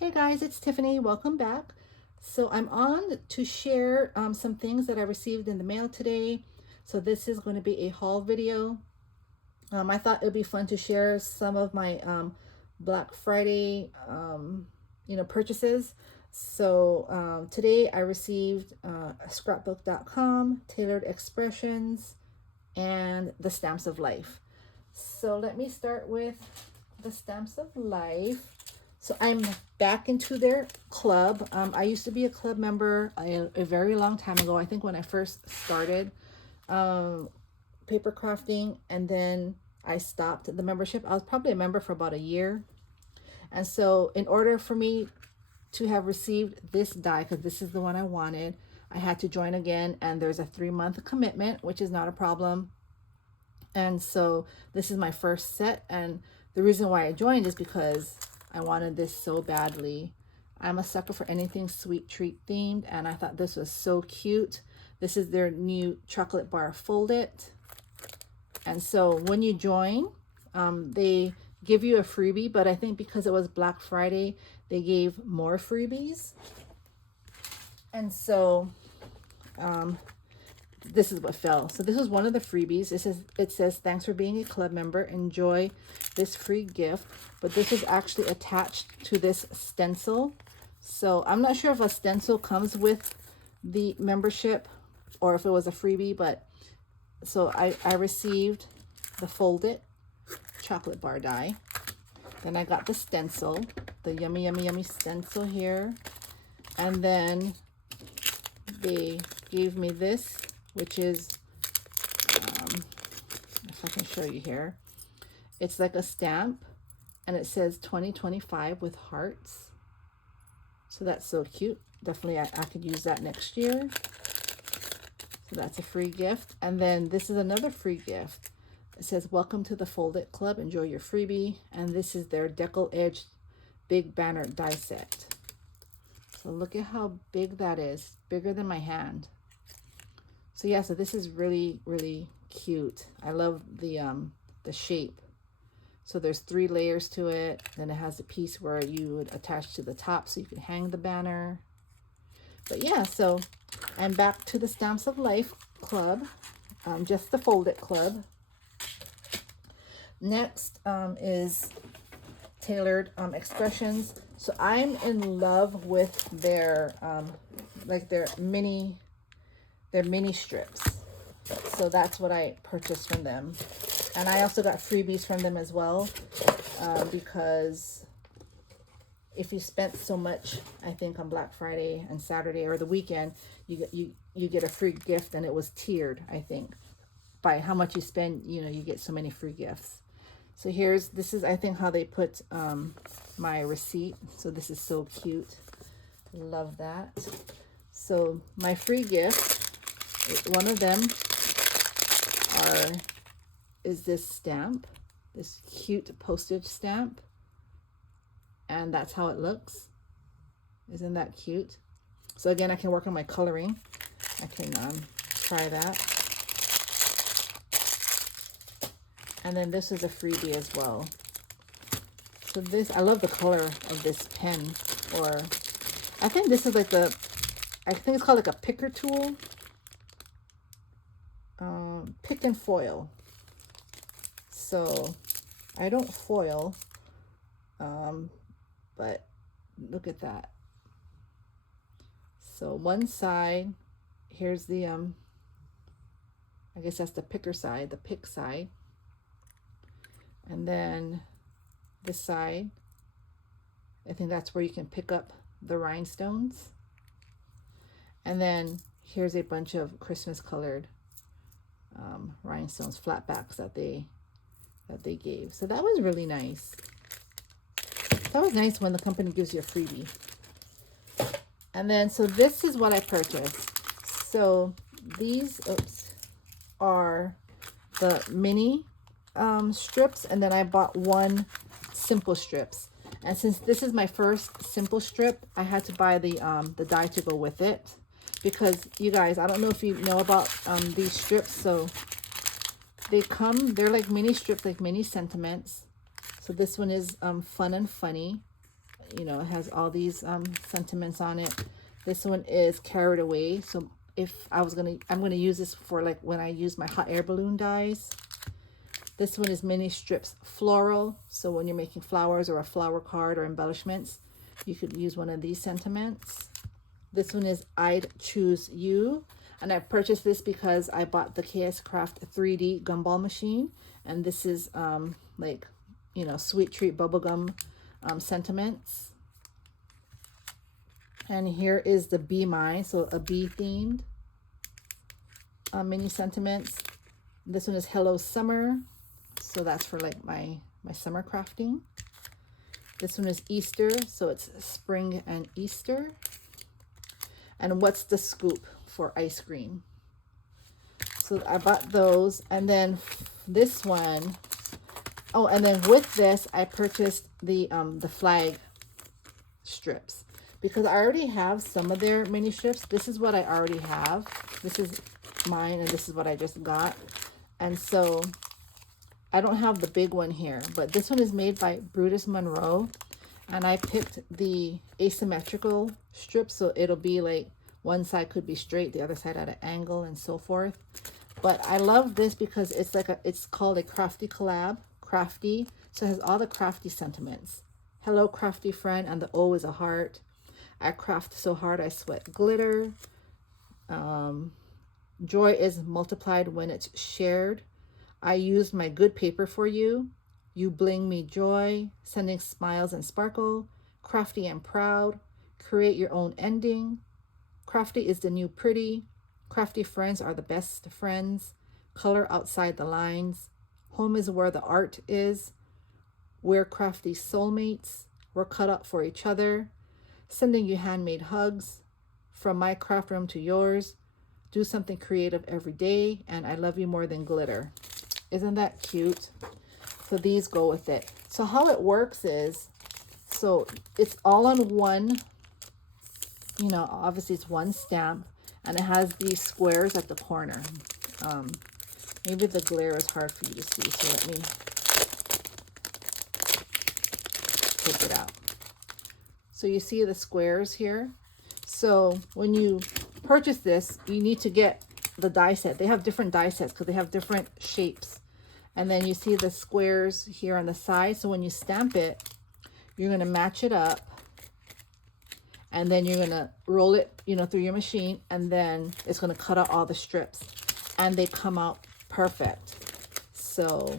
Hey guys, it's Tiffany. Welcome back. So I'm on to share some things that I received in the mail today. So this is going to be a haul video. I thought it would be fun to share some of my Black Friday, purchases. So today I received scrapbook.com, Tailored Expressions, and the Stamps of Life. So let me start with the Stamps of Life. So I'm back into their club. I used to be a club member a very long time ago. I think when I first started paper crafting, and then I stopped the membership. I was probably a member for about a year. And so in order for me to have received this die, because this is the one I wanted, I had to join again, and there's a 3-month commitment, which is not a problem. And so this is my first set, and the reason why I joined is because I wanted this so badly. I'm a sucker for anything sweet treat themed, and I thought this was so cute. This is their new chocolate bar Fold It. And so when you join, they give you a freebie, but I think because it was Black Friday, they gave more freebies. And so this is what fell. So this was one of the freebies. It says thanks for being a club member. Enjoy this free gift. But this was actually attached to this stencil. So I'm not sure if a stencil comes with the membership or if it was a freebie, but so I received the Fold It chocolate bar die. Then I got the stencil, the yummy, yummy, yummy stencil here. And then they gave me this, which is, if I can show you here, it's like a stamp, and it says 2025 with hearts. So that's so cute. Definitely I could use that next year. So that's a free gift. And then this is another free gift. It says, welcome to the Fold It Club. Enjoy your freebie. And this is their decal edged big banner die set. So look at how big that is. Bigger than my hand. So yeah, so this is really, really cute. I love the shape. So there's 3 layers to it. Then it has a piece where you would attach to the top so you can hang the banner. But yeah, so I'm back to the Stamps of Life Club, just the Fold It Club. Next is Tailored Expressions. So I'm in love with their their mini strips. So that's what I purchased from them. And I also got freebies from them as well, because if you spent so much, I think on Black Friday and Saturday or the weekend, you get a free gift, and it was tiered, I think. By how much you spend, you get so many free gifts. So this is I think how they put my receipt. So this is so cute. Love that. So my free gift, one of them is this stamp, this cute postage stamp, and that's how it looks. Isn't that cute? So again, I can work on my coloring. I can try that. And then this is a freebie as well. So this, I love the color of this pen, or I think this is like I think it's called like a picker tool. Pick and foil. So I don't foil, but look at that. So one side, here's the I guess that's the picker side, the pick side. And then this side, I think that's where you can pick up the rhinestones. And then here's a bunch of Christmas colored rhinestones, flat backs that they gave. So that was really nice. That was nice when the company gives you a freebie. And then, so this is what I purchased. So these, are the mini strips, and then I bought one simple strips. And since this is my first simple strip, I had to buy the die to go with it, because you guys, I don't know if you know about these strips. So they're like mini strips, like mini sentiments. So this one is fun and funny. you know, it has all these sentiments on it. This one is Carried Away. So if I was I'm gonna use this for like when I use my hot air balloon dies. This one is Mini Strips Floral. So when you're making flowers or a flower card or embellishments, you could use one of these sentiments. This one is I'd Choose You. And I purchased this because I bought the KS Craft 3D gumball machine. And this is like, you know, sweet treat bubblegum sentiments. And here is the Be Mine, so a bee themed mini sentiments. This one is Hello Summer. So that's for like my summer crafting. This one is Easter, so it's spring and Easter. And What's the Scoop for ice cream. So I bought those. And then this one, oh, and then with this, I purchased the flag strips because I already have some of their mini strips. This is what I already have. This is mine, and this is what I just got. And so I don't have the big one here, but this one is made by Brutus Monroe, and I picked the asymmetrical strips, so it'll be like one side could be straight, the other side at an angle, and so forth. But I love this because it's like it's called a crafty collab, crafty. So it has all the crafty sentiments. Hello, crafty friend, and the O is a heart. I craft so hard I sweat glitter. Joy is multiplied when it's shared. I used my good paper for you. You bling me joy, sending smiles and sparkle. Crafty and proud. Create your own ending. Crafty is the new pretty. Crafty friends are the best friends. Color outside the lines. Home is where the art is. We're crafty soulmates. We're cut up for each other. Sending you handmade hugs. From my craft room to yours. Do something creative every day. And I love you more than glitter. Isn't that cute? So these go with it. So how it works is, so it's all on one, you know, obviously it's one stamp, and it has these squares at the corner. Maybe the glare is hard for you to see, so let me take it out. So you see the squares here. So when you purchase this, you need to get the die set. They have different die sets because they have different shapes. And then you see the squares here on the side. So when you stamp it, you're going to match it up. And then you're going to roll it, you know, through your machine. And then it's going to cut out all the strips. And they come out perfect. So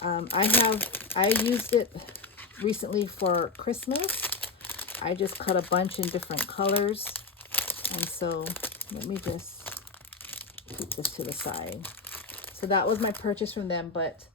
I used it recently for Christmas. I just cut a bunch in different colors. And so let me just keep this to the side. So that was my purchase from them, but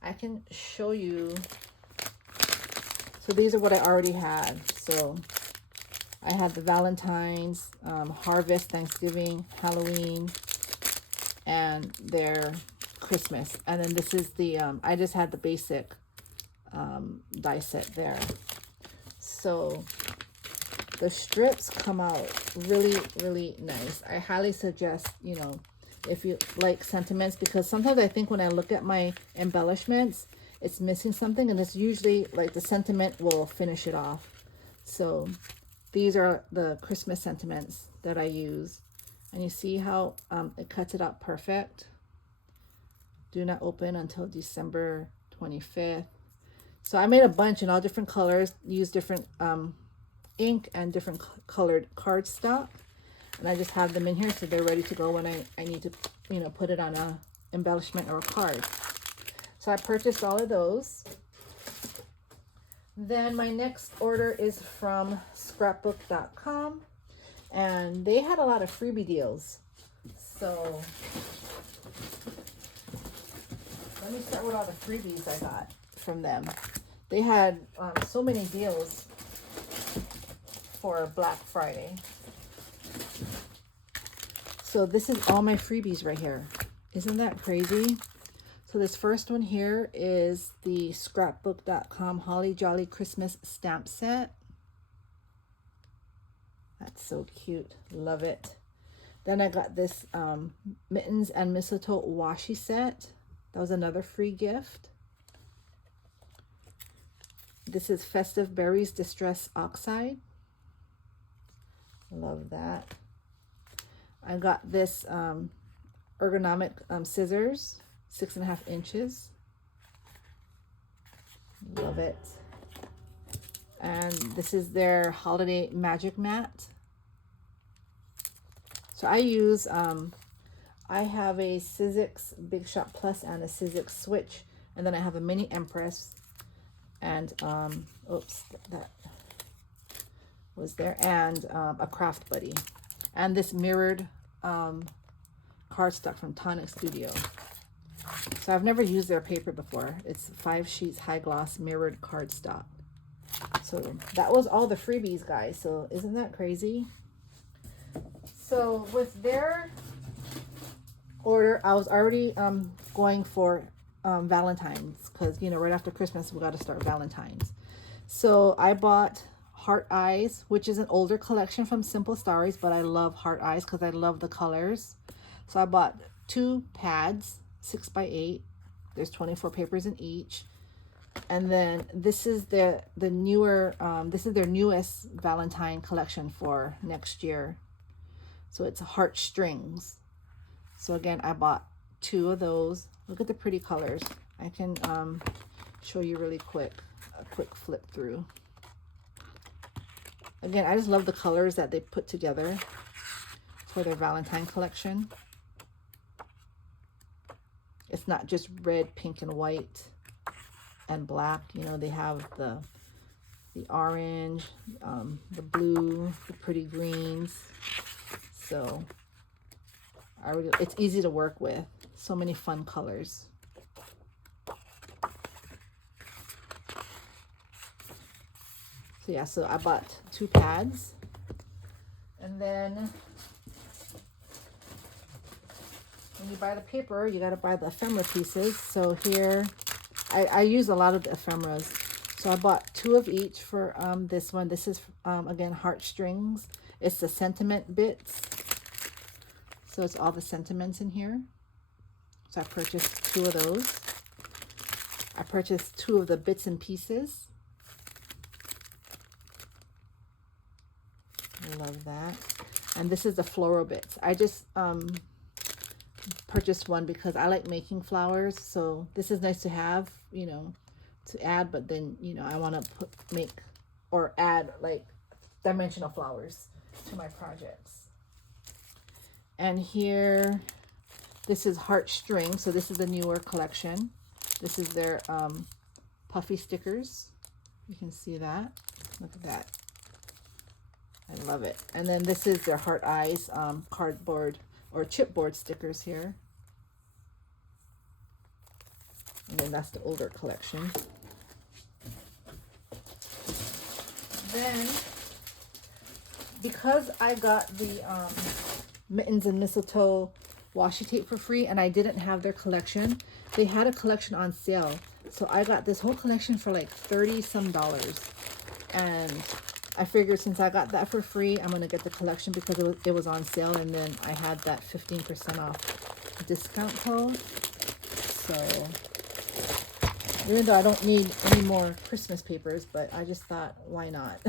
I can show you. So these are what I already had. So I had the Valentine's, Harvest, Thanksgiving, Halloween, and their Christmas. And then this is the, I just had the basic die set there. So the strips come out really, really nice. I highly suggest, you know, if you like sentiments, because sometimes I think when I look at my embellishments, it's missing something, and it's usually like the sentiment will finish it off. So these are the Christmas sentiments that I use, and you see how it cuts it out perfect. Do not open until December 25th. So I made a bunch in all different colors, use different ink and different colored cardstock. And I just have them in here so they're ready to go when I need to, you know, put it on a embellishment or a card. So I purchased all of those. Then my next order is from scrapbook.com, and they had a lot of freebie deals. So let me start with all the freebies I got from them. They had so many deals for Black Friday. So this is all my freebies right here. Isn't that crazy? So this first one here is the scrapbook.com Holly Jolly Christmas stamp set. That's so cute. Love it. Then I got this mittens and mistletoe washi set. That was another free gift. This is Festive Berries Distress Oxide. Love that. I got this ergonomic scissors, 6.5 inches. Love it. And this is their holiday magic mat. So I use I have a Sizzix Big Shot Plus and a Sizzix Switch, and then I have a mini Empress, and oops, that was there, and a Craft Buddy, and this mirrored cardstock from Tonic Studio. So I've never used their paper before. It's 5 sheets high gloss mirrored cardstock. So that was all the freebies, guys. So isn't that crazy? So with their order, I was already going for Valentine's, because you know, right after Christmas we got to start Valentine's. So I bought Heart Eyes, which is an older collection from Simple Stories, but I love Heart Eyes because I love the colors. So I bought 2 pads, 6x8. There's 24 papers in each. And then this is the newer this is their newest Valentine collection for next year. So it's Heart Strings. So again, I bought 2 of those. Look at the pretty colors. I can show you really quick, a quick flip through. Again, I just love the colors that they put together for their Valentine collection. It's not just red, pink, and white and black. You know, they have the orange, the blue, the pretty greens. So it's easy to work with. So many fun colors. So yeah, so I bought 2 pads. And then when you buy the paper, you got to buy the ephemera pieces. So here, I use a lot of the ephemeras. So I bought 2 of each for this one. This is, again, Heartstrings. It's the sentiment bits. So it's all the sentiments in here. So I purchased 2 of those. I purchased 2 of the bits and pieces. I love that. And this is the floral bits. I just purchased one because I like making flowers. So this is nice to have, you know, to add, but then, you know, I want to make or add like dimensional flowers to my projects. And here, this is Heartstring. So this is the newer collection. This is their puffy stickers. You can see that. Look at that. I love it. And then this is their Heart Eyes cardboard or chipboard stickers here. And then that's the older collection. Then, because I got the Mittens and Mistletoe washi tape for free and I didn't have their collection, they had a collection on sale. So I got this whole collection for like $30 some. And I figured since I got that for free, I'm going to get the collection because it was on sale. And then I had that 15% off discount code. So even though I don't need any more Christmas papers, but I just thought, why not?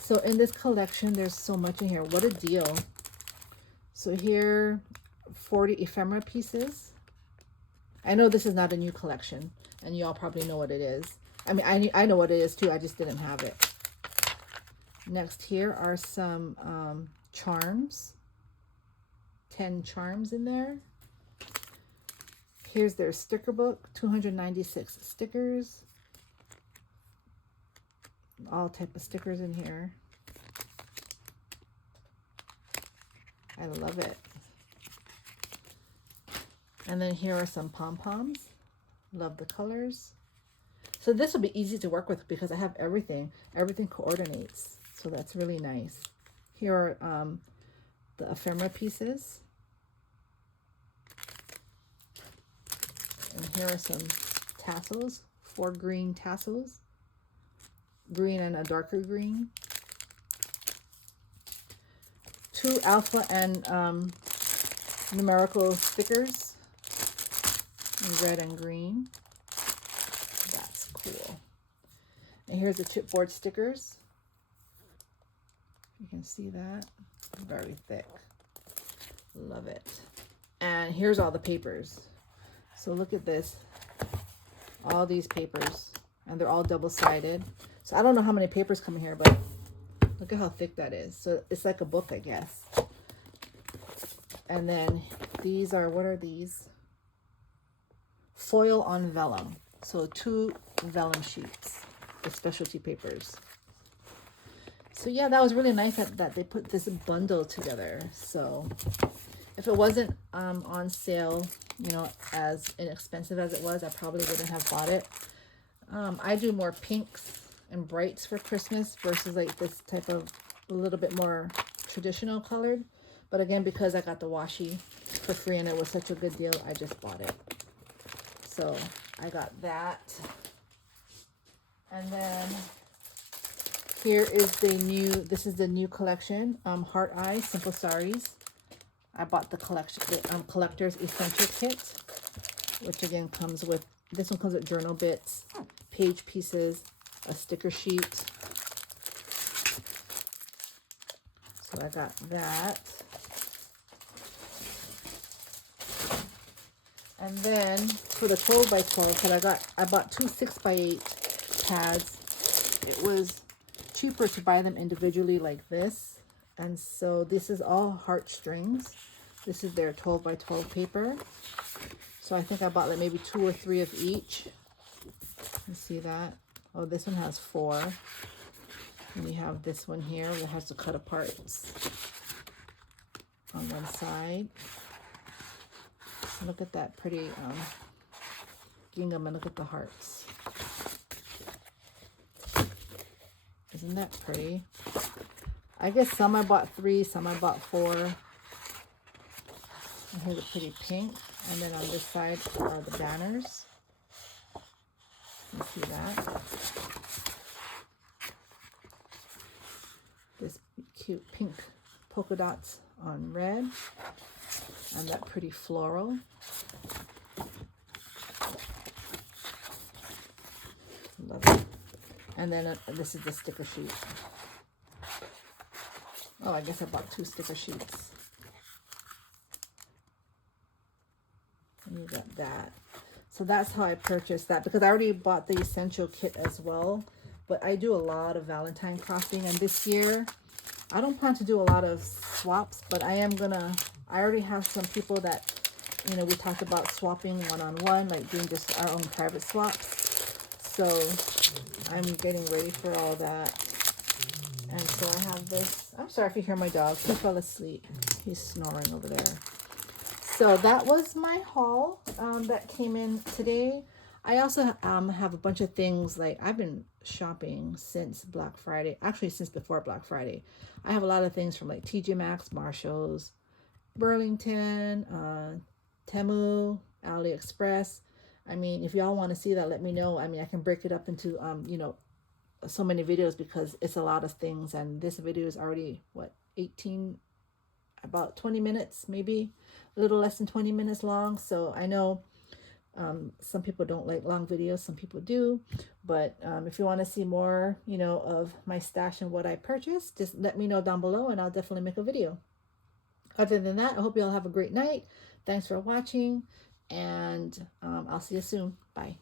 So in this collection, there's so much in here. What a deal. So here, 40 ephemera pieces. I know this is not a new collection, and you all probably know what it is. I mean, I know what it is too. I just didn't have it. Next here are some charms. 10 charms in there. Here's their sticker book, 296 stickers. All type of stickers in here. I love it. And then here are some pom-poms. Love the colors. So this will be easy to work with because I have everything. Everything coordinates. So that's really nice. Here are the ephemera pieces. And here are some tassels, 4 green tassels. Green and a darker green. 2 alpha and numerical stickers in red and green. That's cool. And here's the chipboard stickers. You can see that. Very thick. Love it. And here's all the papers. So look at this. All these papers. And they're all double-sided. So I don't know how many papers come in here, but look at how thick that is. So it's like a book, I guess. And then these are, what are these? Foil on vellum. So 2 vellum sheets with specialty papers. So yeah, that was really nice that they put this bundle together. So if it wasn't on sale, you know, as inexpensive as it was, I probably wouldn't have bought it. I do more pinks and brights for Christmas versus like this type of a little bit more traditional colored. But again, because I got the washi for free and it was such a good deal, I just bought it. So I got that. And then here is this is the new collection, Heart Eyes Simple Saris. I bought the collection, the collector's essential kit, which again comes with, this one comes with journal bits, page pieces, a sticker sheet. So I got that. And then for the 12 by 12, I bought 2 6 by 8 pads. It was cheaper to buy them individually like this. And so this is all heartstrings. This is their 12 by 12 paper. So I think I bought like maybe 2 or 3 of each. You see that? Oh, this one has 4. And we have this one here that has the cut aparts on one side. Look at that pretty gingham, and look at the hearts. Isn't that pretty? I guess some I bought 3, some I bought 4. And here's a pretty pink. And then on this side are the banners. You see that? This cute pink polka dots on red. And that pretty floral. Love it. And then this is the sticker sheet. Oh, I guess I bought 2 sticker sheets. And you got that. So that's how I purchased that, because I already bought the essential kit as well. But I do a lot of Valentine crafting, and this year I don't plan to do a lot of swaps, but I already have some people that, you know, we talked about swapping one-on-one, like doing just our own private swaps. So I'm getting ready for all that. And so I have this. I'm sorry if you hear my dog. He fell asleep. He's snoring over there. So that was my haul that came in today. I also have a bunch of things, like I've been shopping since Black Friday. Actually, since before Black Friday. I have a lot of things from like TJ Maxx, Marshalls, Burlington, Temu, AliExpress. I mean, if y'all want to see that, let me know. I mean, I can break it up into, you know, so many videos because it's a lot of things. And this video is already, what, about 20 minutes, maybe a little less than 20 minutes long. So I know some people don't like long videos, some people do. But if you want to see more, you know, of my stash and what I purchased, just let me know down below and I'll definitely make a video. Other than that, I hope you all have a great night. Thanks for watching, and I'll see you soon. Bye.